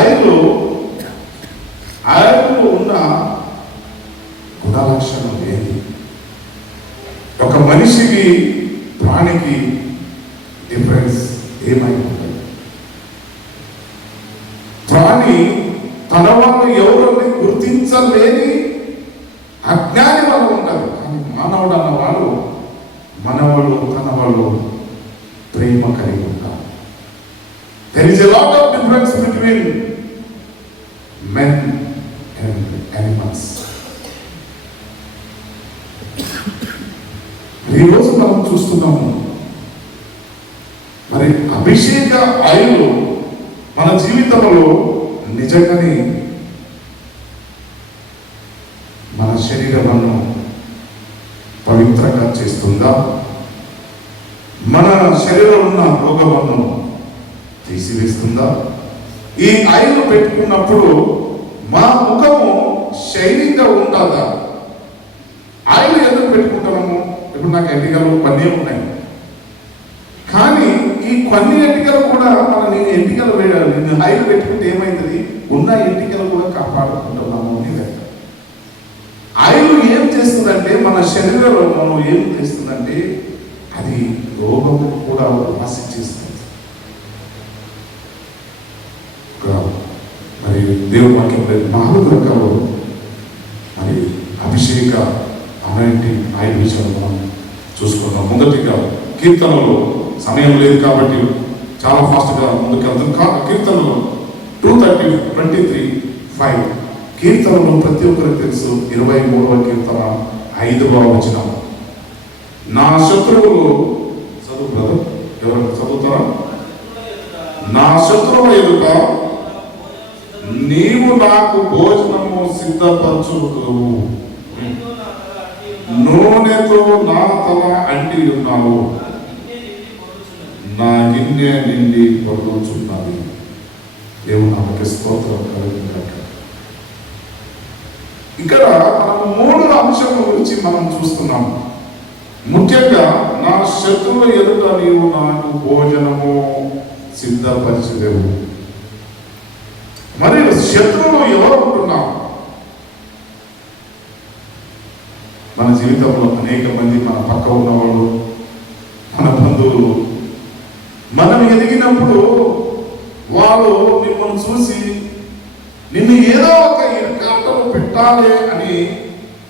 ఆయనలో ఉన్న గుణలక్షణం ఏది? ఒక మనిషికి ప్రాణికి డిఫరెన్స్ ఏమై ఉంటుంది? ప్రాణి తన వాళ్ళు ఎవరిని గుర్తించలేని అజ్ఞాని వల్ల ఉంటారు. కానీ మానవుడు అన్నవాడు మనవాళ్ళు తన వాళ్ళు ప్రేమ కలిగి ఉంటారు. There is a lot of difference between men and animals. ఈరోజు మనం చూస్తున్నాము, మరి అభిషేక ఆయులు మన జీవితంలో నిజంగానే మన శరీరమును పవిత్రంగా చేస్తుందా? మన శరీరంలో ఉన్న రోగమును తీసివేస్తుందా? ఈ ఆయిల్ పెట్టుకున్నప్పుడు మా ముఖము షైనింగ్గా ఉంటుందా? ఆయిల్ ఎందుకు పెట్టుకుంటాము? ఇప్పుడు నాకు ఎంటికలు కొన్ని ఉన్నాయి, కానీ ఈ కొన్ని ఎంటికలు కూడా నేను ఎంటికలు వేయాలి. నేను ఆయిల్ పెట్టుకుంటే ఏమైతుంది? ఉన్న ఎంటికలు కూడా కాపాడుకుంటున్నాము అని లెక్క. ఆయిల్ ఏం చేస్తుందంటే మన శరీరంలో మనం ఏం చేస్తుందంటే అది రోగము కూడా నాశనం చేస్తుంది. మరి దేవుడు వాక్యం 4 రకాలు మరి అభిషేక అనాయింటింగ్ ఆయిల్ విషయాలు మనం చూసుకున్నాం. మొదటిగా కీర్తనలో, సమయం లేదు కాబట్టి చాలా ఫాస్ట్గా ముందుకెళ్తాం. కీర్తనలో 2:23-5 కీర్తనలో ప్రతి ఒక్కరికి తెలుసు. 23వ కీర్తన 5వ వచనం. నా శత్రువులు, చదువు బ్రదర్, ఎవరు చదువుతారా? నా శత్రువుల ఎదుట నీవు నాకు భోజనము సిద్ధపరచుదువు, నూనెతో నా తల అంటి ఉన్నావు, నా గిన్నె నిండి పొందుచున్నది. దేవుని నామమునకు స్తోత్రం కలుగుగాక. ఇక్కడ మనం 3 అంశాల గురించి మనం చూస్తున్నాము. ముఖ్యంగా నా శత్రువుల ఎదుట నీవు నాకు భోజనము సిద్ధపరిచెదవు. మరి శత్రువులు ఎవరు ఉంటున్నాం? మన జీవితంలో అనేక మంది, మన పక్క ఉన్నవాళ్ళు, మన బంధువులు. మనం ఎదిగినప్పుడు వాళ్ళు మిమ్మల్ని చూసి నిన్ను ఏదో ఒక ఇరుకాటలో పెట్టాలి అని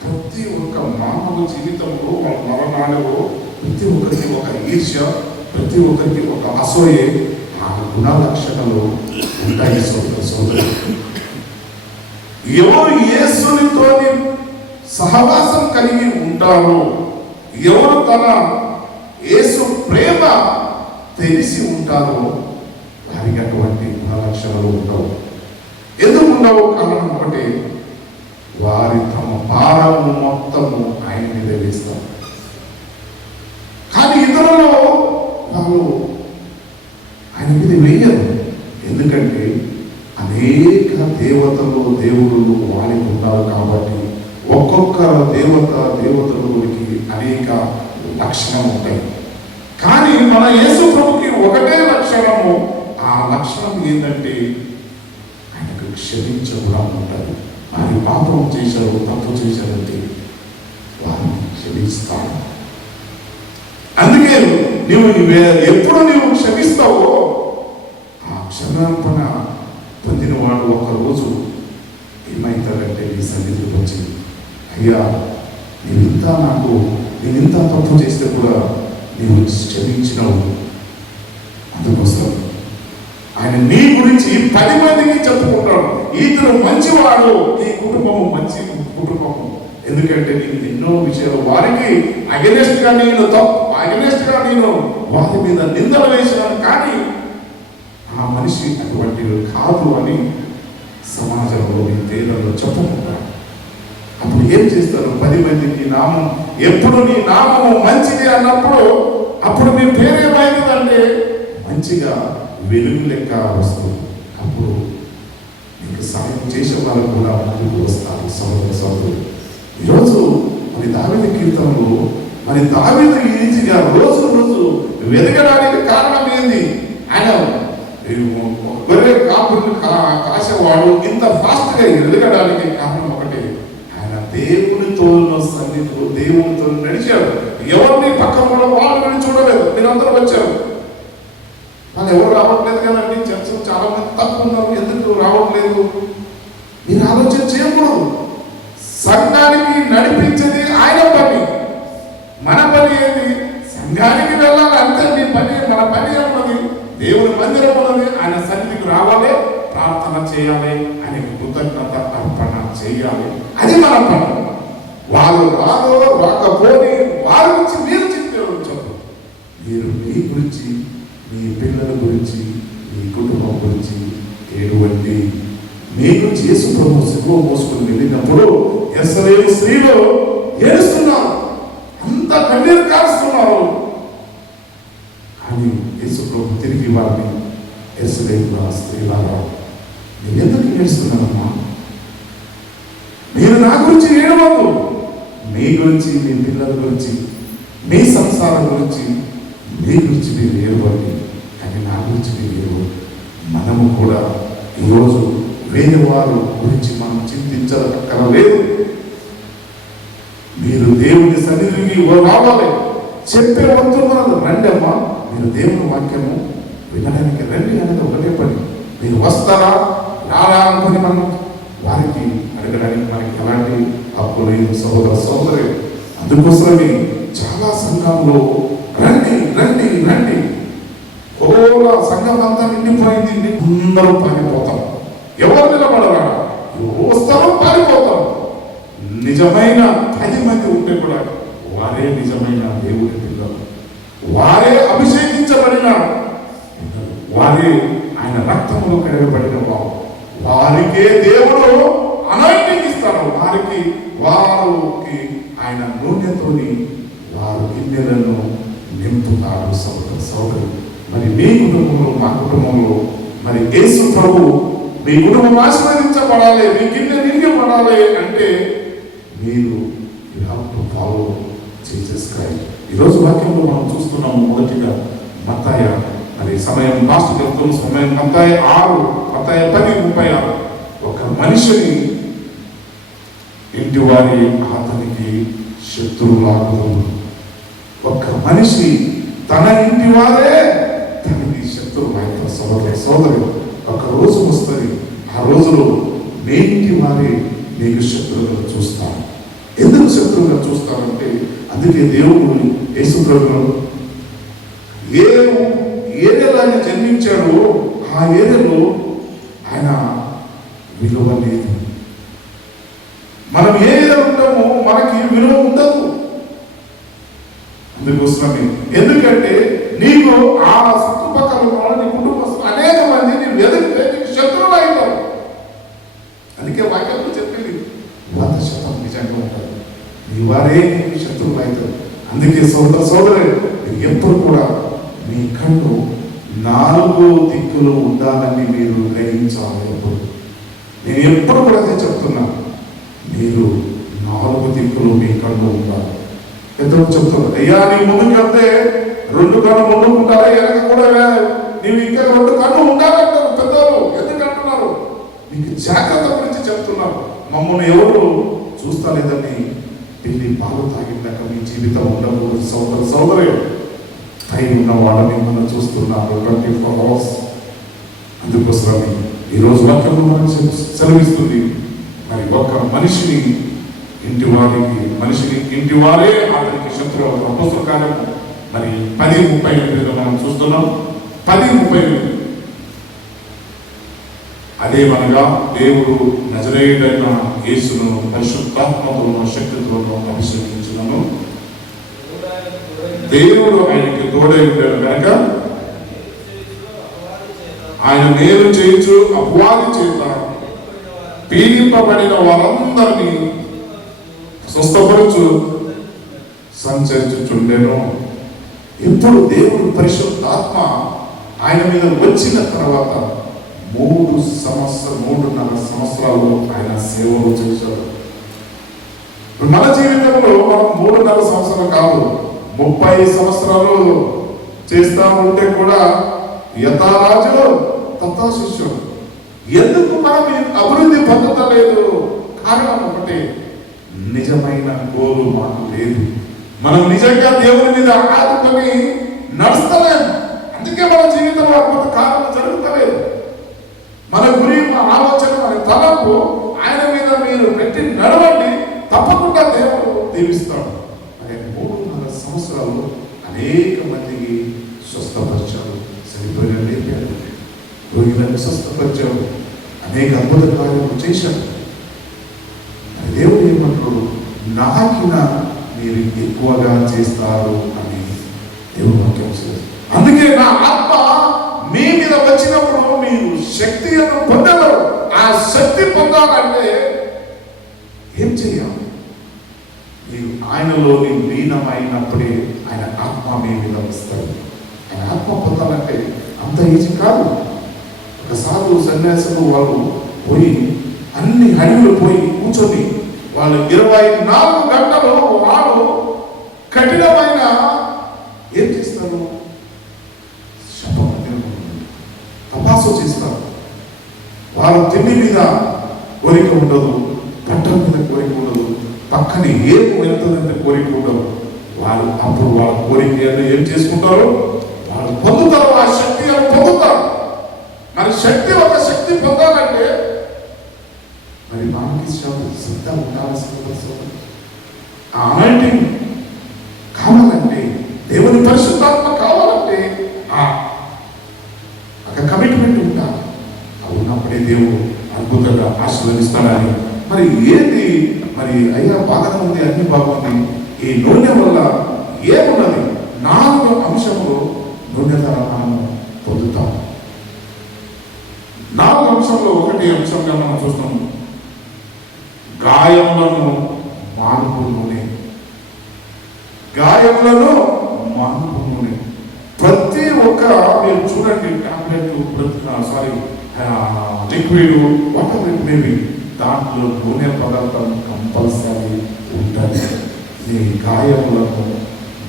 ప్రతి ఒక్క మానవ జీవితంలో వాళ్ళ మరణాలలో ప్రతి ఒక్కరికి ఒక ఈర్ష్య, ప్రతి ఒక్కరికి ఒక అసూయ, ఆ గుణలక్షణాలు ఉంటాయి. సోదరు, ఎవరు యేసునితో సహవాసం కలిగి ఉంటారో, ఎవరు తన యేసు ప్రేమ తెలిసి ఉంటారో వారికి అటువంటి గుణలక్షణాలు ఉండవు. ఎందుకు ఉండవు? కారణం ఒకటి, వారి తమ భారము మొత్తము ఆయన మీద వేస్తారు. కానీ ఇతరులు వాళ్ళు ఆయన మీద వేయరు. ఎందుకంటే అనేక దేవతలు, దేవుడు వారికి ఉన్నారు కాబట్టి ఒక్కొక్క దేవతలకి అనేక లక్షణం ఉంటాయి. కానీ మన యేసు ప్రభుకి ఒకటే లక్షణము. ఆ లక్షణం ఏంటంటే ఆయనకు క్షమించే గుణం ఉంటుంది. ఆయన పాపం చేశారు, తప్పు చేశారంటే వారిని క్షమిస్తాడు. అందుకే ఎప్పుడు నీవు క్షమిస్తావో ఆ క్షమాపణ పొందిన వాడు ఒకరోజు ఏమైతాడంటే నీ సన్నిధికి వచ్చి, అయ్యా నేను ఇంత తప్పు చేస్తే కూడా నీవు క్షమించినావు, అందుకోసం ఆయన నీ గురించి 10 మందికి చెప్పుకుంటాడు. ఇతను మంచివాడు, ఈ కుటుంబము మంచి కుటుంబము. ఎందుకంటే నేను ఎన్నో విషయాలు వారికి అగెనెస్ట్ గా నేను వారి మీద నిందలు వేసినాను, కానీ ఆ మనిషి అటువంటి కాదు అని సమాజంలో పేదల్లో చెప్పుకుంటారు. అప్పుడు ఏం చేస్తారు? 10 మందికి నామం, ఎప్పుడు నీ నామము మంచిది అన్నప్పుడు అప్పుడు మీ పేరేమైందంటే మంచిగా వెలుగు లెక్క వస్తుంది. అప్పుడు నీకు సహాయం చేసే వాళ్ళు కూడా ముందుకు వస్తారు. సోదరు, ఈరోజు మరి దావీదు కీర్తనలు, మరి దావీదు ఈజీగా రోజు ఎదగడానికి కారణం ఏంది? ఆయన గొర్రె కాపులను కాసి వాడు ఇంత ఫాస్ట్గా ఎదగడానికి కారణం ఒకటి, ఆయన దేవునితో సన్నిధిలో దేవునితో నడిచాడు. ఎవరిని పక్కన కూడా వాళ్ళని చూడలేదు. మీరందరూ వచ్చారు, వాళ్ళు ఎవరు రావట్లేదు కదండి. చర్చలు చాలా మంది తక్కువ ఉన్నారు, ఎందుకు రావట్లేదు? మీరు ఆలోచన చేయకూడదు. సంఘానికి నడిపించేది ఆయన పని. మన పని ఏంటి? సంఘానికి వెళ్ళాలి అంతే. మీ పని, మన పని ఏమన్నది? దేవుని మందిరం ఉన్నది, ఆయన సన్నిధికి రావాలి, ప్రార్థన చేయాలి, ఆయనకి కృతజ్ఞత అర్పణ చేయాలి. అది మన పని. వాళ్ళు రాదో రాకపోని వారి గురించి మీరు చెప్పు. మీరు మీ గురించి, మీ పిల్లల గురించి, మీ కుటుంబం గురించి ఏటువంటి మీకు యేసు ప్రభు శిలువ మోసుకుని వెళ్ళినప్పుడు యెరూషలేము స్త్రీలు ఏడుస్తున్నారు, అంత కన్నీరు కారుస్తున్నారు. అని యేసు ప్రభు తిరిగి వారిని, యెరూషలేము స్త్రీలారా, నేను ఎందుకు ఏడుస్తున్నానమ్మా? మీరు నా గురించి ఏడవద్దు. మీ గురించి, మీ పిల్లల గురించి, మీ సంసారం గురించి, మీ గురించి మీరు ఏడవండి, కానీ నా గురించి మీరు ఏడవద్దు. మనము కూడా ఈరోజు వేరే వారి గురించి మనం చింతించక్కర్లేదు. మీరు దేవుని సన్నిధికి రావాలి. చెప్పే వస్తున్నారు, రండి అమ్మా, మీరు దేవుని వాక్యము వినడానికి రండి అనేది ఒకటే పని. మీరు వస్తారా రారా అనుకుని మనం వారికి అడగడానికి మనకి ఎలాంటి హక్కు లేదు సహోదర సహోదరి. అందుకోసమే చాలా సంఘంలో రండి రండి రండి, కోలా సంఘం అంతా నిండిపోయింది, అందరూ పారిపోతాం. ఎవరు నిలబడరా? వస్తారు, పారిపోతాం. నిజమైన 10 మంది ఉంటే కూడా వారే నిజమైన దేవుడి పిల్లలు, వారే అభిషేకించబడిన పిల్లలు, వారే ఆయన రక్తంలో కడగబడిన వారు. వారికే దేవుడు అనాయింటింగ్ ఇస్తాడు. వారికి ఆయన నూనెతోని వారు గిన్నెలను నింపుతాడు. సోదరు, మరి మీ కుటుంబంలో, మా కుటుంబంలో మరి యేసు ప్రభు మీ కుటుంబం ఆశీర్వదించబడాలి, మీ గిన్నె నిండిపడాలి అంటే మీరు ఫాలో చేసేసుకోవాలి. ఈరోజు వాక్యంలో మనం చూస్తున్నాము. మొదటిగా మత్తాయి, మరి సమయం లాస్ట్ చెప్తున్న సమయం మత్తాయి 6, మత్తాయి 10:36. ఒక మనిషిని ఇంటి వారి అతనికి శత్రువులాగదు. ఒక మనిషి తన ఇంటి వారే తనకి శత్రువు ఆయన సోదరు. ఒక రోజు వస్తుంది, ఆ రోజులో మీ ఇంటి వారే మీకు శత్రువుగా చూస్తారు. ఎందుకు శత్రువుగా చూస్తారంటే, అందుకే దేవుడు యేసు ప్రభువు ఏ ఏరియాలో ఆయన జన్మించాడో ఆ ఏరియాలో ఆయన విలువ లేదు. మనం ఏ ఏరియా ఉంటామో మనకి విలువ ఉండదు. అందుకోసమే, ఎందుకంటే నీకు ఆ చుట్టుపక్కల నీ కుటుంబం అనేక మంది నేను ఎదిగితే నీకు శత్రువులు అవుతారు. అందుకే వాక్యంలో చెప్పింది 100% నిజంగా ఉంటారు, నీ వారే నీకు శత్రువులు అవుతారు. అందుకే సోదరు ఎప్పుడు కూడా మీ కళ్ళు 4 దిక్కులు ఉండాలని మీరు గ్రహించాలి. నేను ఎప్పుడు కూడా అదే చెప్తున్నా, మీరు 4 దిక్కులు మీ కళ్ళు ఉండాలి. ఎంతో చెప్తున్నారు, అయ్యా నీ ముందుకు వెళ్తే 2 కళ్ళు ముందుకు ఉంటారా, వెనక కూడా నీవు ఇంకా 2 కళ్ళు ఉండాలంటారు పెద్దలు. ఎందుకు అంటున్నారు? మీకు జాగ్రత్త గురించి చెప్తున్నారు. మమ్మల్ని ఎవరు చూస్తా లేదని పెళ్లి పాలు తాగిందాక మీ జీవితం ఉండకూడదు. సోదరు పై ఉన్న వాళ్ళని మనం చూస్తున్నారు 24 hours. అందుకోసమే ఈరోజు వాక్యము మనకు సెలవిస్తుంది, మరి ఒక మనిషిని ఇంటి వారే అతనికి శత్రువు. అపోస్తల కార్యం మరి 10:38 మనం చూస్తున్నాం. 10:38 అదేమనగా దేవుడు నజరేయుడైన యేసును పరిశుద్ధాత్మతోనూ శక్తితోనూ అభిషేకించును. దేవుడు ఆయనకి తోడై ఉంటాడు కనుక ఆయన మేలు చేయొచ్చు, అపవాది చేత పీడింపబడిన వారందరినీ స్వస్థపరచు సంచరించుచుండెను. ఇప్పుడు దేవుడు పరిశుద్ధాత్మ ఆయన మీద వచ్చిన తర్వాత 3.5 సంవత్సరాలు ఆయన సేవలు చేశాడు. మన జీవితంలో మనం 3.5 సంవత్సరాలు కాదు, 30 సంవత్సరాలు చేస్తా ఉంటే కూడా యథారాజు తథా శిష్యుడు. ఎందుకు మనం అభివృద్ధి పొందలేదు? కారణం ఒకటి, నిజమైన గోలు మాకు లేదు. మనం నిజంగా దేవుని మీద ఆదుకొని నడుస్తలేము. అందుకే మన జీవితంలో అద్భుత కార్యాలు జరుగుతలేదు. మన గురి, మన ఆలోచన, మన తలంపు ఆయన మీద మీరు పెట్టి నడవండి, తప్పకుండా దేవుడు దీవిస్తాడు. మరి 3.5 సంవత్సరాలు అనేక మందికి స్వస్థపరిచాడు, సరిపోయిన లేపాడు, రోగులను స్వస్థపరిచాడు, అనేక అద్భుత కార్యాలు చేశాడు. మరి దేవుడు ఏమంటాడు? నాకిన మీరు ఎక్కువగా చేస్తారు అని దేవుడు వాక్యం చేస్తారు. అందుకే నా ఆత్మ మీ మీద వచ్చినప్పుడు మీరు శక్తిಯನ್ನು పొందగలరు. ఆ శక్తి పొందాలంటే ఏం చేయాలి? మీరు ఆయనలో లీనమైనప్పుడే ఆయన ఆత్మ మీ మీద వస్తాడు. ఆయన ఆత్మ పొందాలంటే అంత ఈజీ కాదు. ఒక సాధు సన్యాసులు వాళ్ళు పోయి అన్ని అడవులు పోయి కూర్చొని వాళ్ళు 24 గంటలు వాళ్ళు కఠినమైన ఏం చేస్తారు? తపాసు చేస్తారు. వాళ్ళ తిండి మీద కోరిక ఉండదు, బట్టల మీద కోరిక ఉండదు, పక్కన ఏపు వెళ్తుందంటే కోరిక ఉండదు. వాళ్ళు అప్పుడు వాళ్ళ కోరిక ఏం చేసుకుంటారు? వాళ్ళు పొందుతారు, ఆ శక్తి పొందుతారు. మరి శక్తి, ఒక శక్తి పొందాలంటే మరి మనకి శ్రద్ధ ఉండాల్సిన ఆ అనాయింటింగ్ కావాలంటే, దేవుని పరిశుద్ధాత్మ కావాలంటే ఒక కమిట్మెంట్ ఉండాలి. అది ఉన్నప్పుడే దేవుడు అద్భుతంగా ఆశీర్వదిస్తాడని. మరి ఏంటి? మరి అయ్యా బాగానే ఉంది, అన్ని బాగుంది. ఈ నూనె వల్ల ఏమున్నది? 4 అంశములు నూనె ద్వారా మనం పొందుతాం. 4 అంశంలో ఒకటి అంశంగా మనం చూస్తాం, గాయములను మానుపు నూనె. గాయములను మానుపు నూనె. ప్రతి ఒక్క మీరు చూడండి, టాబ్లెట్, లిక్విడ్, వాటర్ మేబీ, దాంట్లో నూనె పదార్థం కంపల్సరీ ఉంటుంది. ఈ గాయములను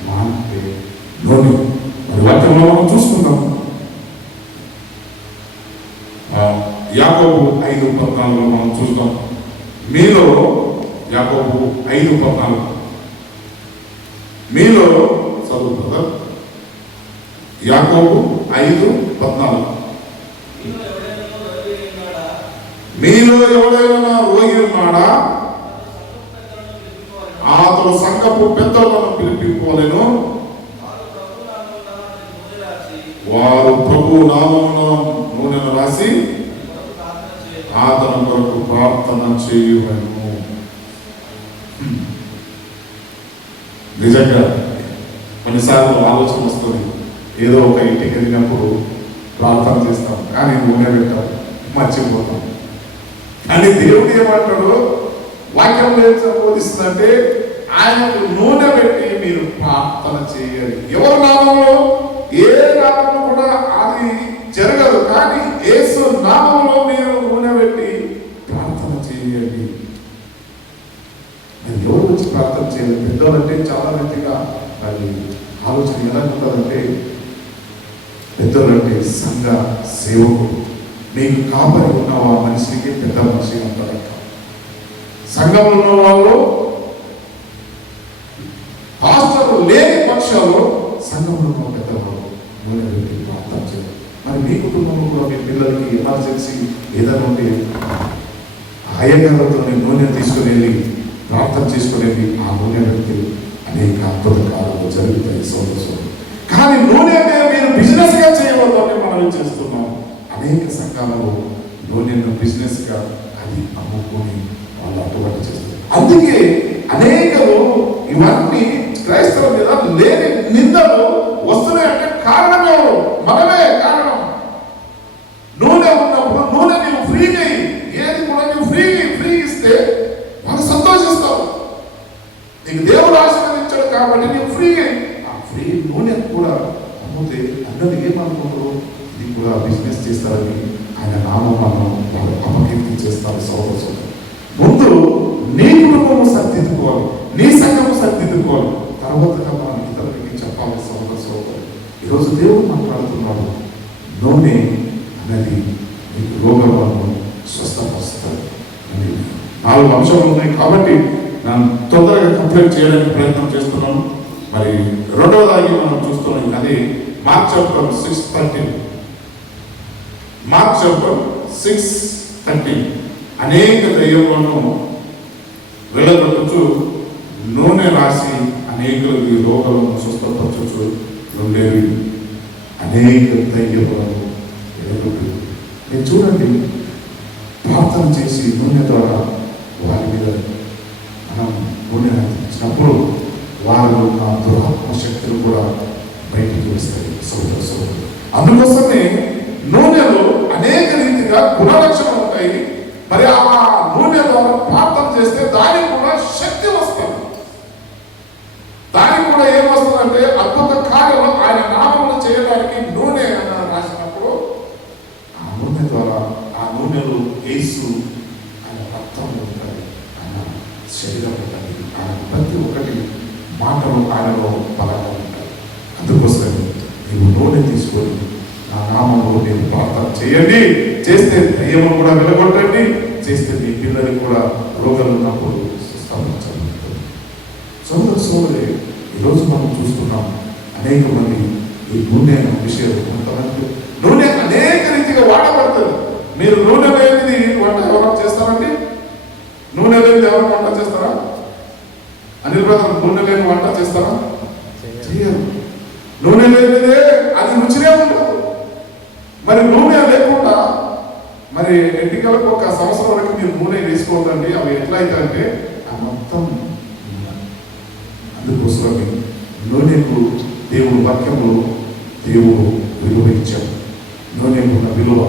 మానిపే నూనె. మరి వాక్యంలో మనం చూసుకుందాం. యాకోబు 5:14 మనం చూస్తాం. మీలో యాకోబు 5:14 మీలో చదువు బ్రదర్. యాకోబు 5:14 మీలో ఎవడైనా రోగి ఉన్నాడా? అతడు సంఘపు పెద్దలను పిలిపించుకోలేను. వారు ప్రభు నామమున నూనెను రాసి అతని కొరకు ప్రార్థన చేయవలెను. నిజంగా కొన్నిసార్లు ఆలోచన వస్తుంది, ఏదో ఒక ఇంటికి వెళ్ళినప్పుడు ప్రార్థన చేస్తాం, కానీ నూనె పెట్టాం, మర్చిపోతాం. కానీ దేవుడు ఏమంటాడు? వాక్యంలో ఏం సంబోధిస్తుందంటే ఆయనకు నూనె పెట్టి మీరు ప్రార్థన చేయాలి. ఎవరి నామంలో? ఏ నామంలో కూడా అది జరగదు, కానీ యేసు నామంలో మీరు నూనె పెట్టి ప్రార్థన చేయాలి. మరి ఎవరు వచ్చి ప్రార్థన చేయాలి? పెద్దలంటే చాలా మందిగా అది ఆలోచన ఎలా ఉంటుందంటే, పెద్దలంటే సంఘ సేవకుడు. మీకు కాపరి ఉన్న ఆ మనిషికి పెద్ద మనిషి ఉంటారు. సంఘంలో ఉన్న వాళ్ళు పాస్టర్లు లేని పక్షాలు సంఘంలో ఉన్న పెద్దవాళ్ళు నూనె పెట్టి ప్రార్థన చేయాలి. మరి మీ కుటుంబంలో కూడా మీ పిల్లలకి ఎమర్జెన్సీ ఏదైనా ఉంటే అయ్యగారితో నూనె తీసుకుని వెళ్ళి ప్రార్థన చేసుకునేది, ఆ నూనె పెట్టి అనేక అద్భుత కార్యాలు జరుగుతాయి సోదరు. కానీ నూనె మీరు బిజినెస్ గా చేయవద్దని మనం చేస్తున్నాం. అనేక సంఘాలలో నూనెను బిజినెస్ గా అది అమ్ముకొని వాళ్ళు అటువంటి చేస్తారు. అందుకే అనేకలు ఇవన్నీ క్రైస్తవ మీద లేని నిందలు వస్తున్నాయంటే కారణం ఎవరు? మనమే కారణం. నూనె ఉన్నప్పుడు నూనె నీవు ఫ్రీగా, ఏది కూడా నీవు ఫ్రీ ఇస్తే వాళ్ళు సంతోషిస్తావు. నీకు దేవుడు ఆశీర్వదించాడు కాబట్టి నీవు ఫ్రీ. ఆ ఫ్రీ నూనె కూడా అమ్ముతే అందరూ ఏమనుకుంటారు? ఇది కూడా బిజినెస్ చేస్తారని ఆయన నామం వాళ్ళు అపకీర్తి చేస్తారు. సోదరు, ముందు నీ కుటుంబము సరిదిద్దుకోవాలి, నీ సంఘము సరిదిద్దుకోవాలి, తర్వాత మనం ఇతరులకి చెప్పాలి. సోదరు, ఈరోజు దేవుడు మాట్లాడుతున్నాడు. నూనె అనేది నీకు రోగం 4 అంశాలు ఉన్నాయి కాబట్టి నేను తొందరగా కంప్లీట్ చేయడానికి ప్రయత్నం చేస్తున్నాను. మరి రెండవదాగి మనం చూస్తున్నాం, అది మార్క్ చాప్టర్ 6:13. మార్క్ చాప్టర్ 6:13 అనేక దయ్యములను వెళ్ళగొట్టుచు నూనె రాసి అనేకులకి రోగాలను స్వస్థపరచుచు ఉండేవి. అనేక దయ్యములను వెళ్ళగొట్టు. మీరు చూడండి, ప్రార్థన చేసి నూనె ద్వారా వారి మీద మనం నూనె ఇచ్చినప్పుడు వారు ఆ దురాత్మ శక్తులు కూడా బయటికి వస్తాయి. సోదరులు, అందుకోసమే నూనెలో అనేక రీతిగా గుణలక్షణాలు ఉంటాయి. మరి ఆ నూనె ద్వారా ప్రార్థన చేస్తే దానికి కూడా శక్తి వస్తుంది. దానికి కూడా ఏమొస్తుందంటే అద్భుత కార్యాలు ఆయన నామములు చేయడానికి నూనె రాసినప్పుడు ఆ నూనె ద్వారా, ఆ నూనెలో యేసు ఆయన రక్తం ఉంటుంది, ఆయన శరీరం ఉంటుంది, ఆయన ప్రతి ఒక్కటి మాటలు ఆయనలో బలంగా ఉంటాయి. అందుకోసమే నీవు నూనె తీసుకొని నా నామంలో నేను ప్రార్థన చేయండి. చేస్తే దయ్యము కూడా వెలగొట్టండి. చేస్తే మీ పిల్లలకు కూడా రోగాలు ఉన్నప్పుడు స్వస్థపరచండి. సోదరి, ఈరోజు మనం చూస్తున్నాం అనేక మంది ఈ నూనె విషయం, కొంతమంది నూనె అనేక రీతిగా వాడబడుతుంది. మీరు నూనె లేనిది వంట ఎవరైనా చేస్తారండి? నూనె లేనిది ఎవరైనా వంట చేస్తారా? అనిల్ బ్రదర్, నూనె లేని వంట చేస్తారా? చేయరు. నూనె లేనిదే అది రుచినే ఉండదు. మరి నూనె లేకుండా మరి ఎంటికలకు 1 సంవత్సరం వరకు మీరు నూనె వేసుకోవద్దండి. అవి ఎట్లా అవుతాయంటే ఆ మొత్తం. అందుకోసమే నూనెకు దేవుడు వాక్యములు దేవుడు విలువ ఇచ్చాడు. నూనెకు ఉన్న విలువ.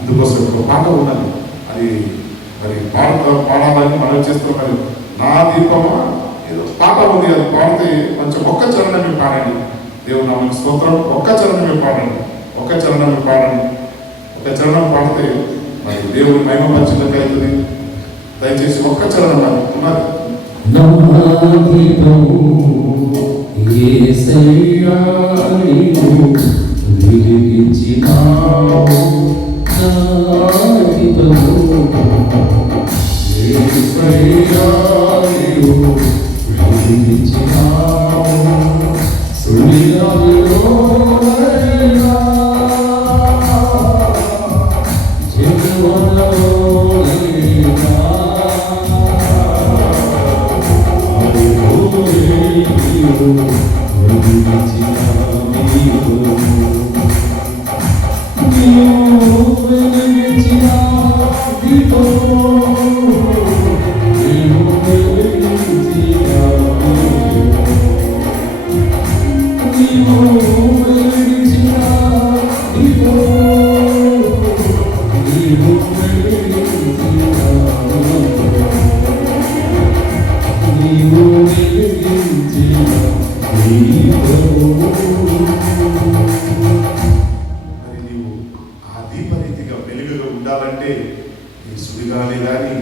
అందుకోసం ఒక పాట ఉన్నది, అది మరి పాడాలని మనం చేస్తున్నారు. నా దీపమా ఏదో పాట ఉంది, అది పాడితే కొంచెం ఒక్క చరణం మీరు పాడండి. దేవుడు నామకు స్తోత్రం. ఒక్క చరణం మీరు పాడండి, ఒక్క చరణం మీరు పాడండి. ఒక చరణం పాడితే మరి దేవుడు మహిమపరిచినట్టు అవుతుంది. దయచేసి ఒక్క చరణం ఉన్నది. ఉండాలంటే నీ సుడిగాలి కానీ,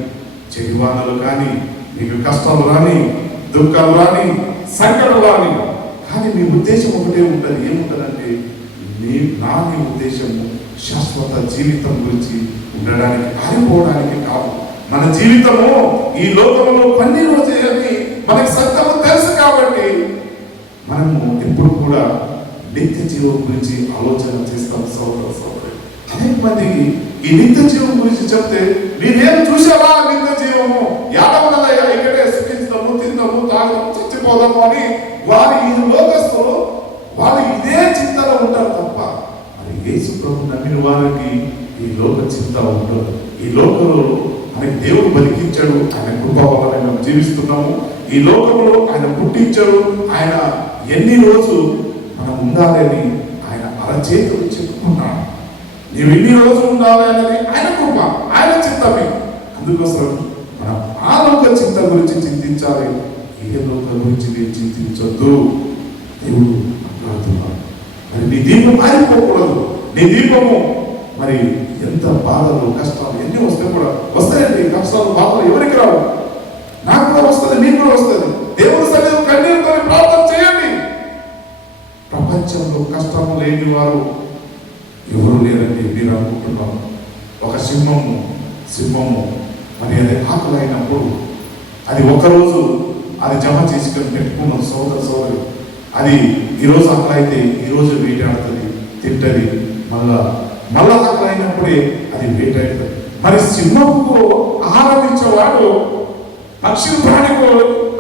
చెడివానలు కానీ, నీకు కష్టాలు రాని, దుఃఖాలు రాని, సంకటాలు రాని, కానీ మీ ఉద్దేశం ఒకటే ఉంటుంది. ఏముంటుందంటే నీ ఉద్దేశము శాశ్వత జీవితం గురించి ఉండడానికి, ఆరిపోవడానికి కాదు. మన జీవితము ఈ లోకంలో కొన్ని రోజే అని మనకి సత్యము తెలుసు కాబట్టి మనము ఎప్పుడు కూడా నిత్య జీవం గురించి ఆలోచన చేస్తాం. సోదరుడు, అనేక మందికి ఈ నిత్య జీవం గురించి చెప్తే మీరేం చూసావా? నిత్య జీవము యాదవనదయ్యా, ఇక్కడే సుఖిస్తాము, తిందాము, తాగుదాము, చచ్చిపోదాము అని వారి ఈ లోకస్తులు వాళ్ళు ఇదే చింతలో ఉంటారు తప్ప మరి యేసు ప్రభు నమ్మిన వారికి ఈ లోక చింత ఉండదు. ఈ లోకంలో మనకి దేవుడు బతికించాడు, ఆయన కృప వల్ల మనం జీవిస్తున్నాము. ఈ లోకంలో ఆయన పుట్టించాడు, ఆయన ఎన్ని రోజులు మనం ఉండాలని ఆయన అరచేతులు చెప్పుకున్నాడు. నీవు ఇన్ని రోజులు ఉండాలి అనేది ఆయన కృప, ఆయన చింతమే. అందుకోసం మనం ఆ లోక చింత గురించి చింతించాలి, ఏ లోక గురించి నేను చింతించొద్దు. దేవుడు మాట్లాడుతున్నాడు. మరి నీ దీపం మారిపోకూడదు. నీ దీపము మరి ఎంత బాధలు కష్టాలు ఎన్ని వస్తే కూడా వస్తాయండి. కష్టాలు బాధలు ఎవరికి రావు? నాకు కూడా వస్తుంది, మీకు కూడా వస్తుంది. దేవుడు సన్నిధిలో కన్నీరుతో ప్రార్థన చేయండి. ప్రపంచంలో కష్టము లేని వారు ఎవరు లేరండి. మీరు అనుకుంటున్నాం ఒక సింహము మరి అది ఆకలి అయినప్పుడు అది ఒకరోజు అది జమ చేసుకొని పెట్టుకున్న సోదరి అది ఈరోజు ఆకలి అయితే ఈరోజు వేటాడుతుంది, తింటది, మళ్ళా ఆకలి అయినప్పుడే అది వేటాడుతుంది. మరి సింహంకు ఆహారం ఇచ్చేవాడు, పక్షి ప్రాణికు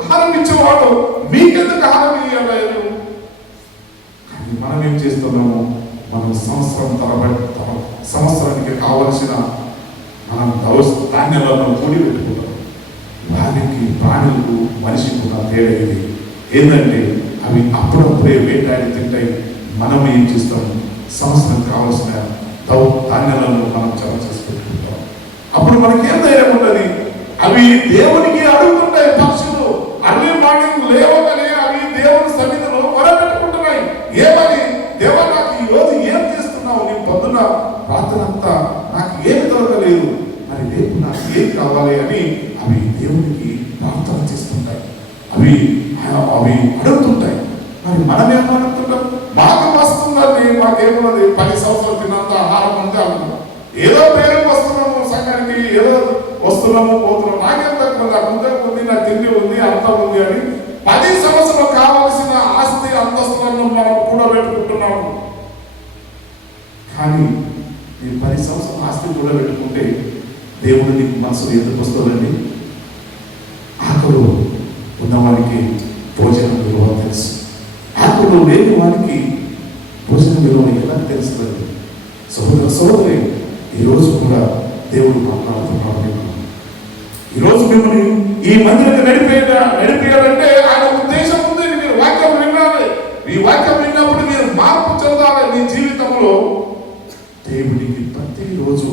ఆహారం ఇచ్చేవాడు, మీకెందుకు ఆహారం ఇవ్వలేదు? కానీ మనం ఏం చేస్తున్నాము? మనం సంవత్సరానికి కావలసిన మనం ధాన్యాలను కూడి పెట్టుకుంటాం. వారికి ప్రాణులకు మనిషికి ఉన్న తేడా ఇది ఏంటంటే అవి అప్పుడప్పుడే వేటాడి తింటాయి. మనం ఏం చేస్తాము? సంవత్సరం కావలసిన ధాన్యాలను మనం జమ చేసి పెట్టుకుంటాం. అప్పుడు మనకి ఏం ధైర్యం ఉంటుంది? అవి దేవునికి అడుగుతుంటాయి. పక్షులు అన్ని మార్నింగ్ లేవగానే అవి దేవుని సన్నిధిలో మొరపెట్టుకుంటున్నాయి. ఏమని? దేవా, నాకు ఈ రోజు ఏం చేస్తున్నావు? నీ పొద్దున రాత్రంతా నాకు ఏమి దొరకలేదు, మరి రేపు నాకు ఏం కావాలి అని అవి దేవునికి ప్రార్థన చేస్తుంటాయి. అవి అడుగుతుంటాయి. మరి మనం ఏమడుగుతుంటాం? మాకు వస్తుందండి, మాకేమున్నది, 10 సంవత్సరాలు తిన్నంత ఆహారం ఉంది అనుకున్నాం. ఏదో పేరు వస్తున్నాము సంఘానికి, ఏదో వస్తున్నాము పోతున్నాము, నాకేం తక్కువ, నాకు ముందే ఉంది, నా తిండి ఉంది, అంత ఉంది అని 10 సంవత్సరాలు కావలసిన ఆస్తి అంతస్తులను మనం కూడబెట్టుకుంటున్నాము. కానీ నేను 10 సంవత్సరాల ఆస్తి కూడబెట్టుకుంటే దేవుడు నీకు మనసు ఎందుకు వస్తుందండి? ఆకులు ఉన్నవాడికి భోజనం విలువ తెలుసు, ఆకులు లేని వాడికి భోజనం విలువ ఎలా తెలుస్తుంది? సోదరి ఈరోజు కూడా దేవుడు మాట్లాడుతున్నాడు. ఈరోజు మిమ్మల్ని ఈ మందిరాన్ని నడిపేయాలంటే ఆయన ఉద్దేశం ఉంది. మీరు వాక్యం వినాలి. ఈ వాక్యం విన్నప్పుడు మీరు మార్పు చెందాలి. మీ జీవితంలో దేవుడికి ప్రతిరోజు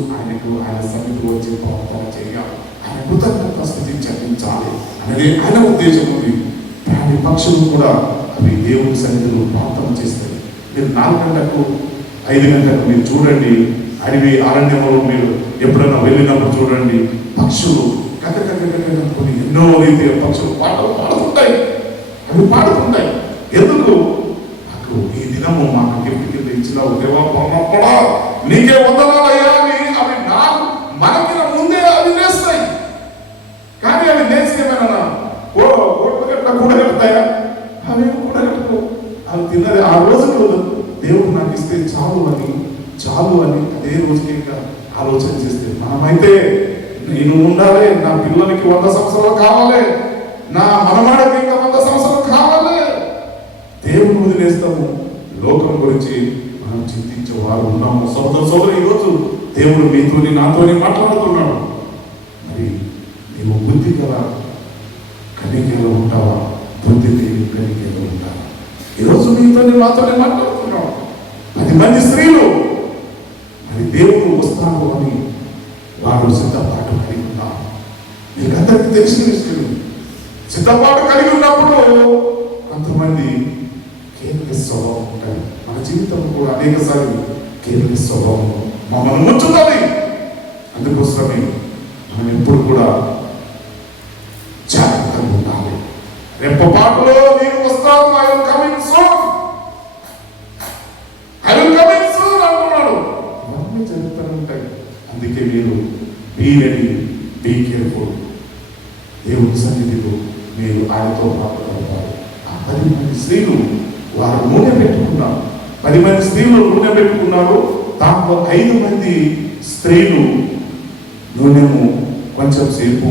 ఆయన సన్నిధిలో వచ్చి ప్రవర్తన చేయాలి, ఆయన కృతజ్ఞత స్థితి చెల్లించాలి అనేది ఆయన ఉద్దేశం ఉంది. ప్రాణి పక్షులు కూడా అవి దేవుడి సన్నిధిలో ప్రార్థన చేస్తాయి. మీరు 4 గంటలకు 5 గంటలకు మీరు చూడండి, అడవి అరణ్యంలో మీరు ఎప్పుడైనా వెళ్ళినప్పుడు చూడండి, పక్షులు కక్కకొని ఎన్నో రీతిగా పక్షులు పాటలు పాడుతుంటాయి. అవి పాడుతుంటాయి. ఎందుకు? నాకు ఈ దినము మాకు గిఫ్ట్ కింద ఇచ్చిన దేవా నీకే వందనాలయ్యా అని అవి మనకి ముందే అవి లేస్తాయి. కానీ అవి లేస్తే ఏమైనా కూడగట్టుతాయా? అవి కూడగట్టుకో. అవి తిన్నది ఆ రోజు దేవుడు నాకు ఇస్తే చాలు అని అదే రోజుకి ఇంకా ఆలోచన చేస్తే, మనమైతే నేను ఉండాలి, నా పిల్లలకి 100 సంవత్సరాలు కావాలి, నా మనమాడకి ఇంకా 100 సంవత్సరాలు కావాలి. దేవుని వదిలేస్తాము. లోకం గురించి మనం చింతించే వారు ఉన్నాము. సోదరు ఈరోజు దేవుడు మీతోని నాతోని మాట్లాడుతున్నాడు. మరి నీవు బుద్ధి గల కనికలో ఉంటావా? బుద్ధి లేని కనికలో ఉంటావా? ఈరోజు మీతోని మాతోని మాట్లాడుతున్నాడు. 10 మంది స్త్రీలు మరి దేవుడు వస్తాడు అని వారు సిద్ధపాటు కలిగి ఉన్నారు. మీకు అందరికీ తెలిసిన విషయం. సిద్ధపాటు కలిగి ఉన్నప్పుడు కొంతమంది కేవల స్వభావం ఉంటాయి. మన జీవితంలో కూడా అనేక సార్లు కేవల స్వభావం మమ్మల్ని ఉంచుతుంది. అందుకోసమే మనం ఎప్పుడు కూడా జాగ్రత్తగా ఉండాలి. రెప్పపాటులో నేను వస్తాను, ఐ విల్ కమింగ్ సూన్ అంటున్నాడు. ఇవన్నీ జరుగుతూ ఉంటాయి. అందుకే మీరు బీ రెడీ, బీ కేర్ఫుల్. దేవుడి సన్నిధిలో మీరు ఆయనతో మాట్లాడతారు. ఆ 10 మంది స్త్రీలు వారు నూనె పెట్టుకున్నారు. 10 మంది స్త్రీలు నూనె పెట్టుకున్నారు. దాంట్లో 5 మంది స్త్రీలు నూనెము కొంచెం సేపు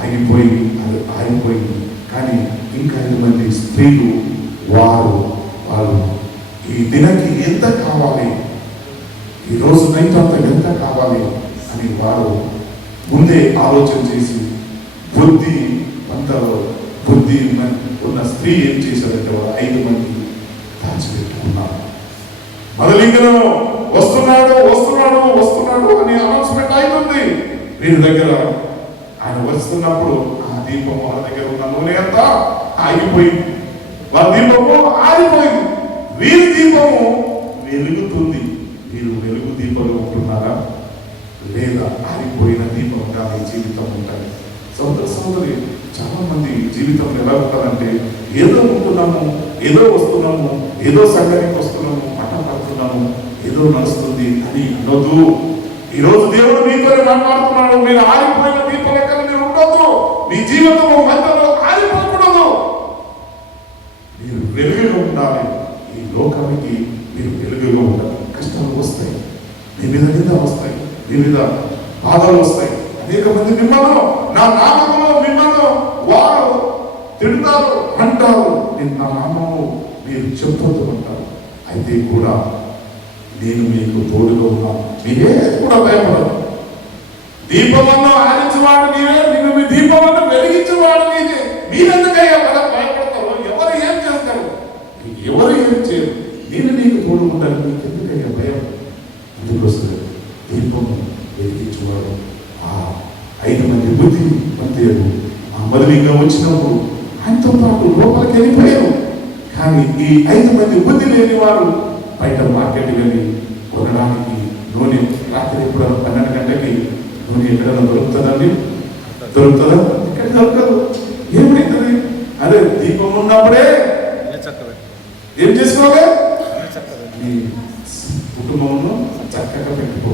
ఆగిపోయింది. కానీ ఇంకా 5 మంది స్త్రీలు వాళ్ళు ఈ దినకి ఎంత కావాలి, ఈరోజు నైట్ అంతా ఎంత కావాలి అని వారు ముందే ఆలోచన చేసి బుద్ధి ఉన్న స్త్రీ ఏం చేశారంటే వారు 5 మంది దాచిపెట్టుకున్నారు. మొదలింగను వస్తున్నాడు అని అనౌన్స్మెంట్ అవుతుంది. వీరి దగ్గర ఆయన వస్తున్నప్పుడు ఆ దీపం వాళ్ళ దగ్గర ఉన్న నూనె అంతా ఆగిపోయింది. వాళ్ళ దీపము ఆగిపోయింది. వీరి దీపము వెలుగుతుంది. మీరు వెలుగు దీపంలో ఉంటున్నారా లేదా ఆగిపోయిన దీపంగా మీ జీవితం ఉంటుంది? సోదరి చాలా మంది జీవితంలో ఎలా ఉంటారంటే ఏదో ఉంటున్నాము, ఏదో వస్తున్నాము, ఏదో సంఘానికి వస్తున్నాము, మాట్లాడుతున్నాము, ఏదో నడుస్తుంది అని అనొద్దు. ఈరోజు దేవుడు మీతో మాట్లాడుతున్నాడు. మీరు ఆగిపోయిన జీవితంలో మంటలో ఆరిపోకూడదు. మీరు వెలుగుగా ఉండాలి. ఈ లోకానికి మీరు వెలుగుగా ఉండాలి. కష్టాలు వస్తాయి, మీ మీద నింద వస్తాయి, మీ మీద బాధలు వస్తాయి. అనేక మంది మిమ్మల్ని నా నామములో మిమ్మల్ని వారు తిడతారు అంటారు. నేను నా నామము మీరు చెప్పొద్దు అంటారు. అయితే కూడా నేను మీకు తోడుగా ఉన్నాను. మీరే కూడా భయపడదు. దీపమును ఆరించేవాడు నీవే, నిన్ను మీ దీపమును వెలిగించేవాడు నీదే. మీరెందుకయ్యా భయపడతారు? ఎవరు ఏం చేస్తారు? ఎవరు ఏం చేయరు. నేను నీకు తోడు ఉంటాను. మీకు ఎందుకయ్యా భయం? అందుకోసం దీపము వెలిగించేవాడు. ఆ 5 మంది బుద్ధి అంతేరు ఆ మధురంగా వచ్చినప్పుడు ఆయనతో పాటు లోపలికి వెళ్ళిపోయారు. కానీ ఈ 5 మంది బుద్ధి లేని వారు బయట మార్కెట్ వెళ్ళి కొనడానికి నూనె రాత్రి ఎప్పుడు 12 గంటలకి నూనె ఎక్కడైనా దొరుకుతుందండి? దొరుకుతుందా? ఇక్కడ దొరకదు. ఏమైతుంది? అదే దీపం ఉన్నప్పుడే ఏం చేసుకోవాలి? నీ కుటుంబంలో చక్కగా పెట్టుకో.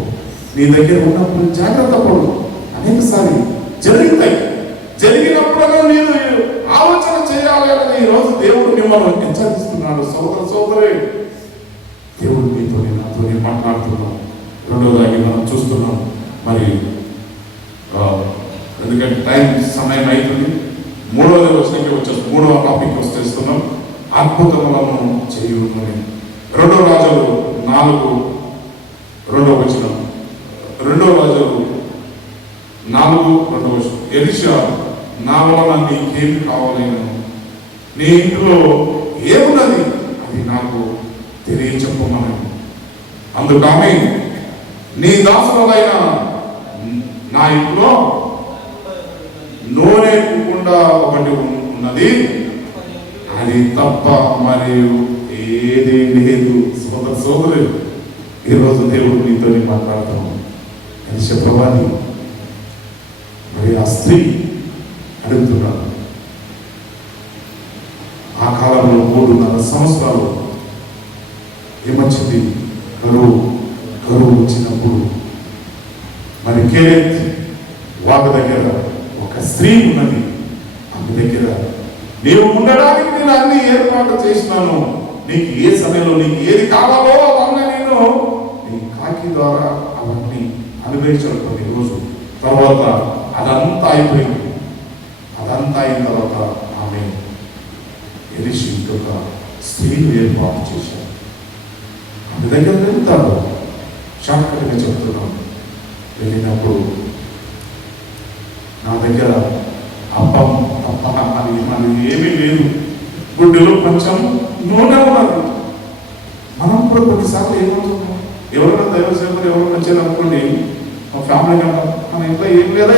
నీ దగ్గర ఉన్నప్పుడు జాగ్రత్త పడు. అనేకసారి జరుగుతాయి. జరిగినప్పుడు నేను ఆలోచన చేయాలి అని ఈరోజు దేవుడు మిమ్మల్ని హెచ్చరిస్తున్నాడు. సోదరి దేవుడు మీతోనే నాతోనే మాట్లాడుతున్నాం. రెండోదాన్ని మనం చూస్తున్నాం. మరి ఎందుకంటే టైం సమయం అవుతుంది. 3వ వచనంకి వచ్చేస్తాం. 3వ టాపిక్ వచ్చేస్తున్నాం. అద్భుతములను చేయును. 2 రాజులు 4:2 వచనం. 2 రాజులు 4:2 వచనం. ఎలీషా, నా వలన నీకేమి కావాలను? నీ ఇంట్లో ఏమున్నది అది నాకు తెలియచెప్పమని. అందుకు ఆమె, నీ దాసులైన నా ఇంట్లో నూనె కుండ ఒకటి ఉన్నది, అది తప్ప మరియు ఏది లేదు. సోదరు ఈరోజు దేవుడు నీతో మాట్లాడతాము. ఎలీషా ప్రభాని మరి ఆ స్త్రీ అడుగుతున్నాడు. ఆ కాలంలో 3.5 సంవత్సరాలు ఏమొచ్చింది? కరువు వచ్చినప్పుడు మరి కేరెత్ వాటి దగ్గర ఒక స్త్రీ ఉన్నది. ఆమె దగ్గర, నీవు ఉండడానికి నేను అన్ని ఏర్పాటు చేసినాను. నీకు ఏ సమయంలో నీకు ఏది కావాలో అవన్నీ నేను నీ కాకి ద్వారా అవన్నీ అనుభవించాను. కొన్ని రోజు తర్వాత అదంతా అయిపోయింది. అదంతా అయిన తర్వాత ఆమె ఎలీషా ఇంకొక స్త్రీని ఏర్పాటు చేశారు. ఆమె దగ్గర వెళ్తారు. షార్ట్కట్గా చెప్తున్నాను. వెళ్ళినప్పుడు నా దగ్గర అప్పం తప్ప అది ఏమీ లేదు. గుడ్డలో కొంచెం నూనె ఉన్నది. మనం కూడా కొన్నిసార్లు ఏమవుతున్నాం? ఎవరైనా దైవ సేవలు ఎవరైనా వచ్చారు అనుకోండి, మా ఫ్యామిలీ మెంబర్, మన ఇంట్లో ఏం లేదా,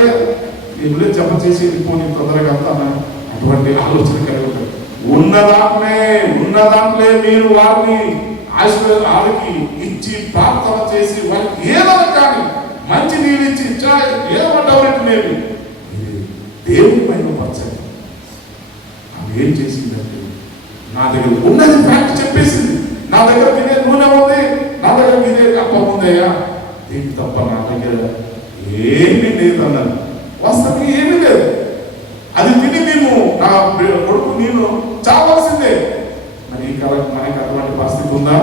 ఏం లేదు, జమ చేసి వెళ్ళిపోయి తొందరగా వెళ్తాను, అటువంటి ఆలోచన కలిగి ఉంటారు. ఉన్న దాంట్లో మీరు వారిని వాళ్ళకి ఇచ్చి ప్రార్థన చేసి వాళ్ళకి ఏదైనా కానీ మంచి నీళ్ళు ఇచ్చి ఏమంటారు లేదు, దేవుని పైన పరచండి. ఆమె ఏం చేసిందంటే, నా దగ్గర ఉన్నది ఫ్యాక్ట్ చెప్పేసింది. నా దగ్గర ఇదే నూనె ఉంది, నా దగ్గర ఇదే అప్పం ఉందయ్యా, దీనికి తప్ప నా దగ్గర ఏమీ లేదు అన్నది. వాస్తవంగా ఏమీ లేదు. అది తిని మేము నా కొడుకు నేను చావాల్సిందే. మరి ఈ కాలం మనకి అటువంటి పరిస్థితి ఉందా?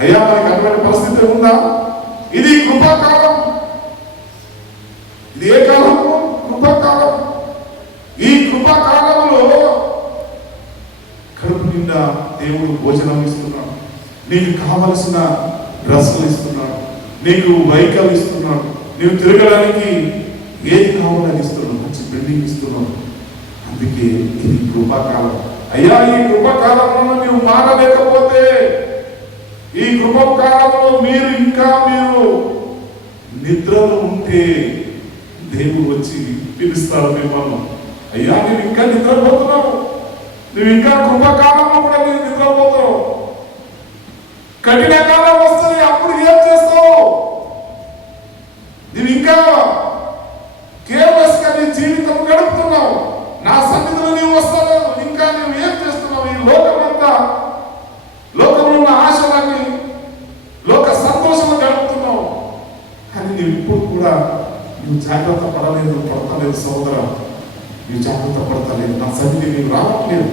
అయ్యా, మనకి అటువంటి పరిస్థితి ఉందా? ఇది కృపాకాలం. ఇది ఏ కాలము? కృపాకాలం. ఈ కృపాకాలంలో కడుపు నిండా దేవుడు భోజనం ఇస్తున్నాడు. నీకు కావలసిన డ్రెస్సులు ఇస్తున్నాడు, నీకు వెహికల్ ఇస్తున్నాడు, నీవు తిరగడానికి ఏది కావాలని ఇస్తున్నాడు, మంచి బిల్డింగ్ ఇస్తున్నాడు. అందుకే ఇది కృపాకాలం. అయ్యా, ఈ కృపాకాలంలో నీవు మారలేకపోతే, ఈ కృపాకాలంలో మీరు నిద్రలో ఉంటే దేవుడు వచ్చి పిలుస్తాడు మిమ్మల్ని. అయ్యా, నేను ఇంకా నిద్రపోతున్నావు, నువ్వు ఇంకా కృపాకాలంలో కూడా నేను నిద్రపోతావు. కఠిన కాలం వస్తుంది, అప్పుడు ఏం చేస్తావు? నువ్వు ఇంకా కేర్లెస్ గా నీ జీవితం గడుపుతున్నావు. నా సన్నిధిలో నీవు వస్తావు, ఇంకా నువ్వు ఏం చేస్తున్నావు? ఈ లోకంలో ఉన్న ఆశలన్నీ, లోక సంతోషం గడుపుతున్నావు. కానీ నువ్వు ఇప్పుడు కూడా నువ్వు జాగ్రత్త పడలేదు, సోదర. నీవు జాగ్రత్త పడతలేదు, నా సన్నిధి నీవు రావట్లేదు.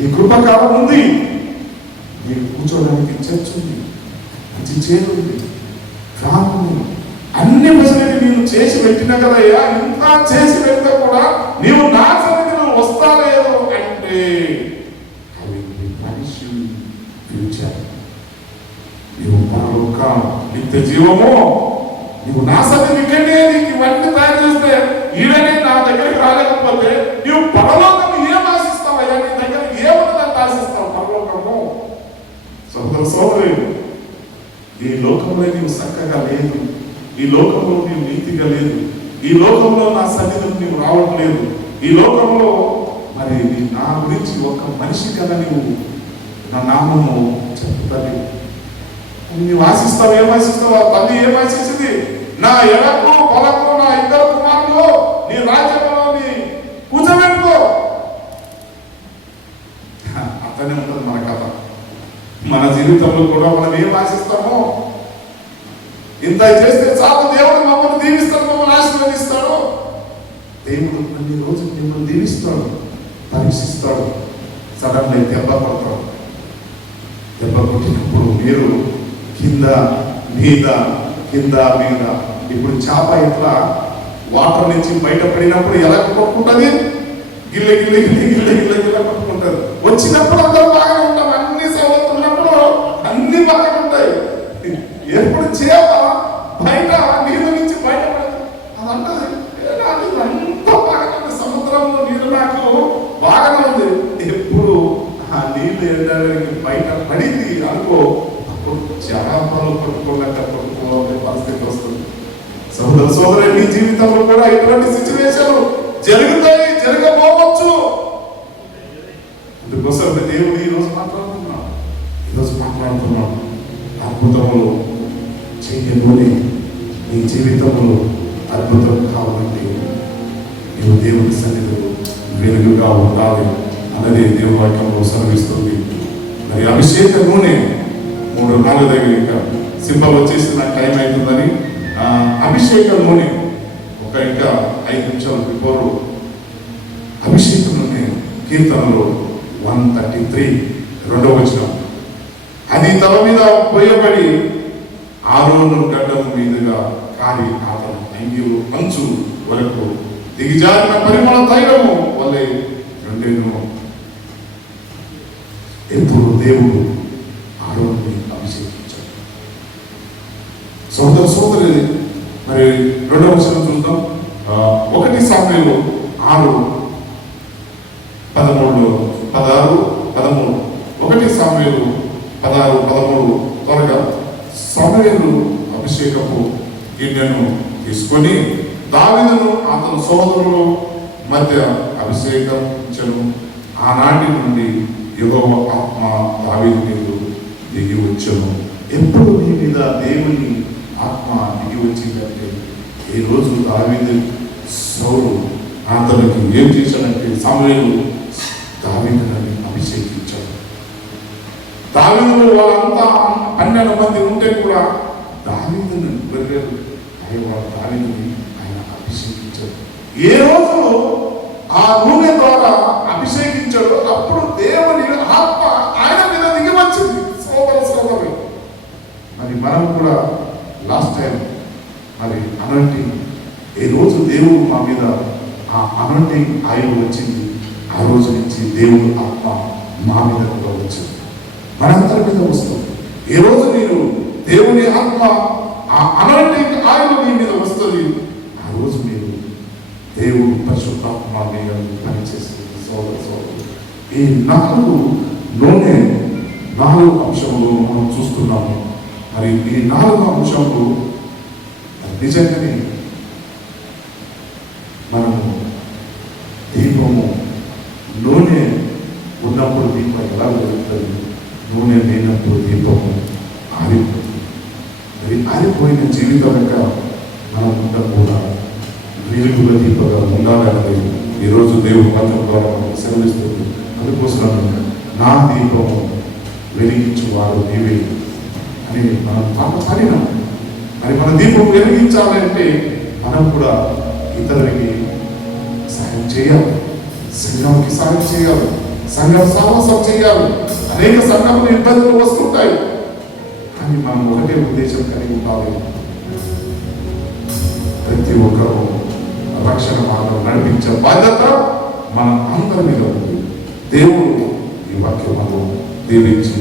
ఈ కృపకాలం ఉంది, నీకు కూర్చోడానికి చర్చ్ ఉంది, మంచి చేరు ఉంది, ఫ్యాన్ ఉంది, అన్ని ఫెసిలిటీ నీవు చేసి పెట్టినా కదయ్యా. ఇంకా చేసి పెడితే కూడా నీవు నా సన్నిధిలో వస్తా లేదు అంటే నీవు పరలోక నిత్య జీవము నీవు నా సన్నిధికంటే నీకు ఇవన్నీ తయారు చేస్తే ఈడనే నా దగ్గరికి రాలేకపోతే నీవు పరలోకము ఏం ఆశిస్తావయ్యా? నీ దగ్గర ఏమన్నదంటే ఆశిస్తావు పరలోకము? సోదర సోదరి, ఈ లోకంలో నీవు చక్కగా లేదు, ఈ లోకంలో నీవు నీతిగా లేదు, ఈ లోకంలో నా సన్నిధికి నీవు రావట్లేదు, ఈ లోకంలో మరి నా గురించి ఒక మనిషి కదా నీవు నా నామము చెప్తాను. నీవు ఆశిస్తావు, ఏం ఆశిస్తావు? ఆ తల్లి ఏం ఆశిస్తుంది? నా ఎడకు పొలకు నా ఇద్దరు కుమారులు నీ రాజ్యంలో కూర్చోబెట్టుకో. అతనే ఉంటుంది మన కథ. మన జీవితంలో కూడా మనం ఏం ఆశిస్తామో, ఇంత చేస్తే చాలు, దేవుడు మమ్మల్ని దీవిస్తాడు, మమ్మల్ని ఆశీర్వదిస్తాడు. దేవుడు కొన్ని రోజులు మిమ్మల్ని దీవిస్తాడు, పరీక్షిస్తాడు, సడన్ గా దెబ్బ పడతాడు. దెబ్బ కొట్టినప్పుడు మీరు కింద మీద కింద మీద. ఇప్పుడు చేప ఇట్లా వాటర్ నుంచి బయటపడినప్పుడు ఎలా కొట్టుకుంటుంది? గిల్ల గిల్ల గిల్ల గిల్ల గిల్ల గిల్ల కొట్టుకుంటారు. వచ్చినప్పుడు అందరూ బాగా ఉంటాం, అన్ని సౌలతున్నప్పుడు అన్ని బాగా ఉంటాయి. ఎప్పుడు చేప బయట నీరు నుంచి బయటపడదు, అది అంటది అంతా బాగానే ఉంది, సముద్రంలో నీరు నాకు బాగానే ఉంది. ఎప్పుడు ఆ నీళ్ళు ఎండడానికి బయట పడింది అనుకో, అప్పుడు చేపలు కొట్టుకోవాలంటే పరిస్థితి వస్తుంది. సోదర సోదరు, నీ జీవితంలో కూడా ఇటువంటి సిచ్యువేషన్ జరుగుతాయి, జరగబోవచ్చు. అందుకోసం దేవుడు ఈరోజు మాట్లాడుతున్నాడు. అద్భుతములు చేయలోనే నీ జీవితంలో అద్భుతం కావాలంటే నీవు దేవుని సన్నిధిలో వెలుగుగా ఉండాలి అన్నది దేవుని వాక్యంలో సెలవిస్తుంది. మరి అభిషేక నూనె 3-4 దగ్గర ఇంకా సింబల్ వచ్చేసి నాకు టైం అవుతుందని అభిషేక నూనె ఇంకా 5 నిమిషాలు బిఫోర్ అభిషేక నూనె కీర్తనలో 133 2వ వచనం, అది తల మీద పోయబడి ఆరోను గడ్డం మీదుగా కారి అతను అంగిలు అంచు వరకు దిగిజారిన పరిమళ తైలము వల్లే రెండేను. ఎప్పుడు దేవుడు ఆరోన్ని అభిషేకించాడు. సోదర సోదరి, మరి 2వ వచనం చూద్దాం. 1 సాముయేలు 6:13 1 సాముయేలు 16-13 త్వరగా. సమూయేలు అభిషేకపు గిన్నెను తీసుకొని దావీదును అతని సోదరుల మధ్య అభిషేకించను. ఆనాటి నుండి యెహోవా ఆత్మ దావీదు మీద దిగి వచ్చను. ఎప్పుడు నీ మీద దేవుని ఆత్మ దిగి వచ్చిందంటే, ఈ రోజు దావీదు సౌలు అతనికి ఏం చేశాడంటే, సమూయేలు దావీదుని అభిషేకించాడు. దావీదులో వాళ్ళంతా 12 మంది ఉంటే కూడా దావీదుని దావీదుని ఆయన అభిషేకించాడు. ఏ రోజు ఆ నూనె ద్వారా అభిషేకించాడు, అప్పుడు దేవుని ఆత్మ ఆయన మీద దిగి వచ్చింది. సోదర సోదరు, మరి మనం కూడా లాస్ట్ టైం మరి అనాయింటింగ్, ఏ రోజు దేవుడు మా మీద ఆ అనాయింటింగ్ ఆయిల్ వచ్చింది, ఆ రోజు నుంచి దేవుడు ఆత్మ మా మీద కూడా వచ్చింది, మనందరి మీద వస్తుంది. ఏ రోజు మీరు దేవుని ఆత్మ ఆ అనాయింటింగ్ ఆయిల్ మీ మీద వస్తుంది, ఆ రోజు మీరు దేవుడు పరిశుద్ధాత్మ మీద పనిచేస్తుంది. సోదర సోదరు, ఈ 4 అంశంలో మనం చూస్తున్నాము. మరి ఈ 4 అంశంలో నిజంగానే మనము దీపము, నూనె ఉన్నప్పుడు దీపం ఎలా వెలుగుతుంది, నూనె లేనప్పుడు దీపము ఆరిపోతుంది. మరి ఆరిపోయిన జీవితం యొక్క మనం కూడా వెలుగుల దీపంగా ఉండాలని ఈరోజు దేవుడు వాక్యం ద్వారా మనకు సెలవిస్తుంది. అందుకోసం నా దీపము వెలిగించువాడు నీవే అని మనం పాట పాడినాం. మరి మన దీపం వెలిగించాలంటే మనం కూడా ఇతరులకి సాయం చేయాలి, సంఘంకి సాయం చేయాలి, సంఘం సాహసం చేయాలి. అనేక సంఘములు ఇబ్బందులు వస్తుంటాయి, కానీ మనం ఒకటే ఉద్దేశం కలిగి ఉండాలి. ప్రతి ఒక్కరూ రక్షణ మార్గం నడిపించే బాధ్యత మన అందరి మీద ఉంది. దేవుడు ఈ వాక్యమును దీవించి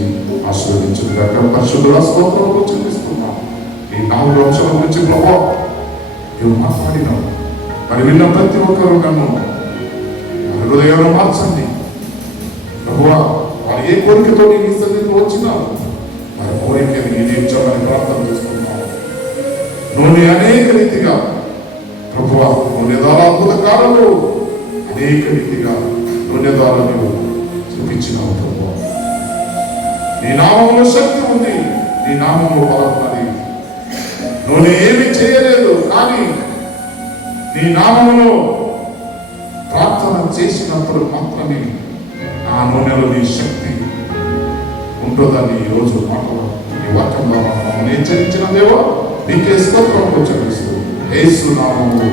ఆశీర్వదించుగాక. పరిశుద్ధుల స్తోత్రములు చెల్లిస్తున్నాం. ఈ 4 అంశాల గురించి ప్రభువా నువ్వు మాట్లాడినావు. మరి విన్న ప్రతి ఒక్కరూ నన్ను హృదయంలో మార్చండి ప్రభువా. వారు ఏ కోరికతో నీ సన్నిధికి వచ్చినావు, వారి కోరికని తీర్చమని ప్రార్థన చేస్తున్నావు. నువ్వు అనేక రీతిగా ప్రభువా, నూనె ద్వారా అద్భుత కాలంలో అనేక రీతిగా నూనె ద్వారా నువ్వు చూపించినావు ప్రభువా. నీ నామంలో శక్తి ఉంది, నీ నామంలో బలం ఉన్నది. నూనె ఏమీ చేయలేదు, కానీ నీ నామంలో ప్రార్థన చేసినప్పుడు మాత్రమే ఆ నూనెలో నీ శక్తి ఉంటుందని ఈరోజు మాట్లాడు ఈ వాక్యం ద్వారా మమ్మల్ని హెచ్చరించిన దేవా నీకే స్తోత్రం చెల్లిస్తూ యేసు నామములో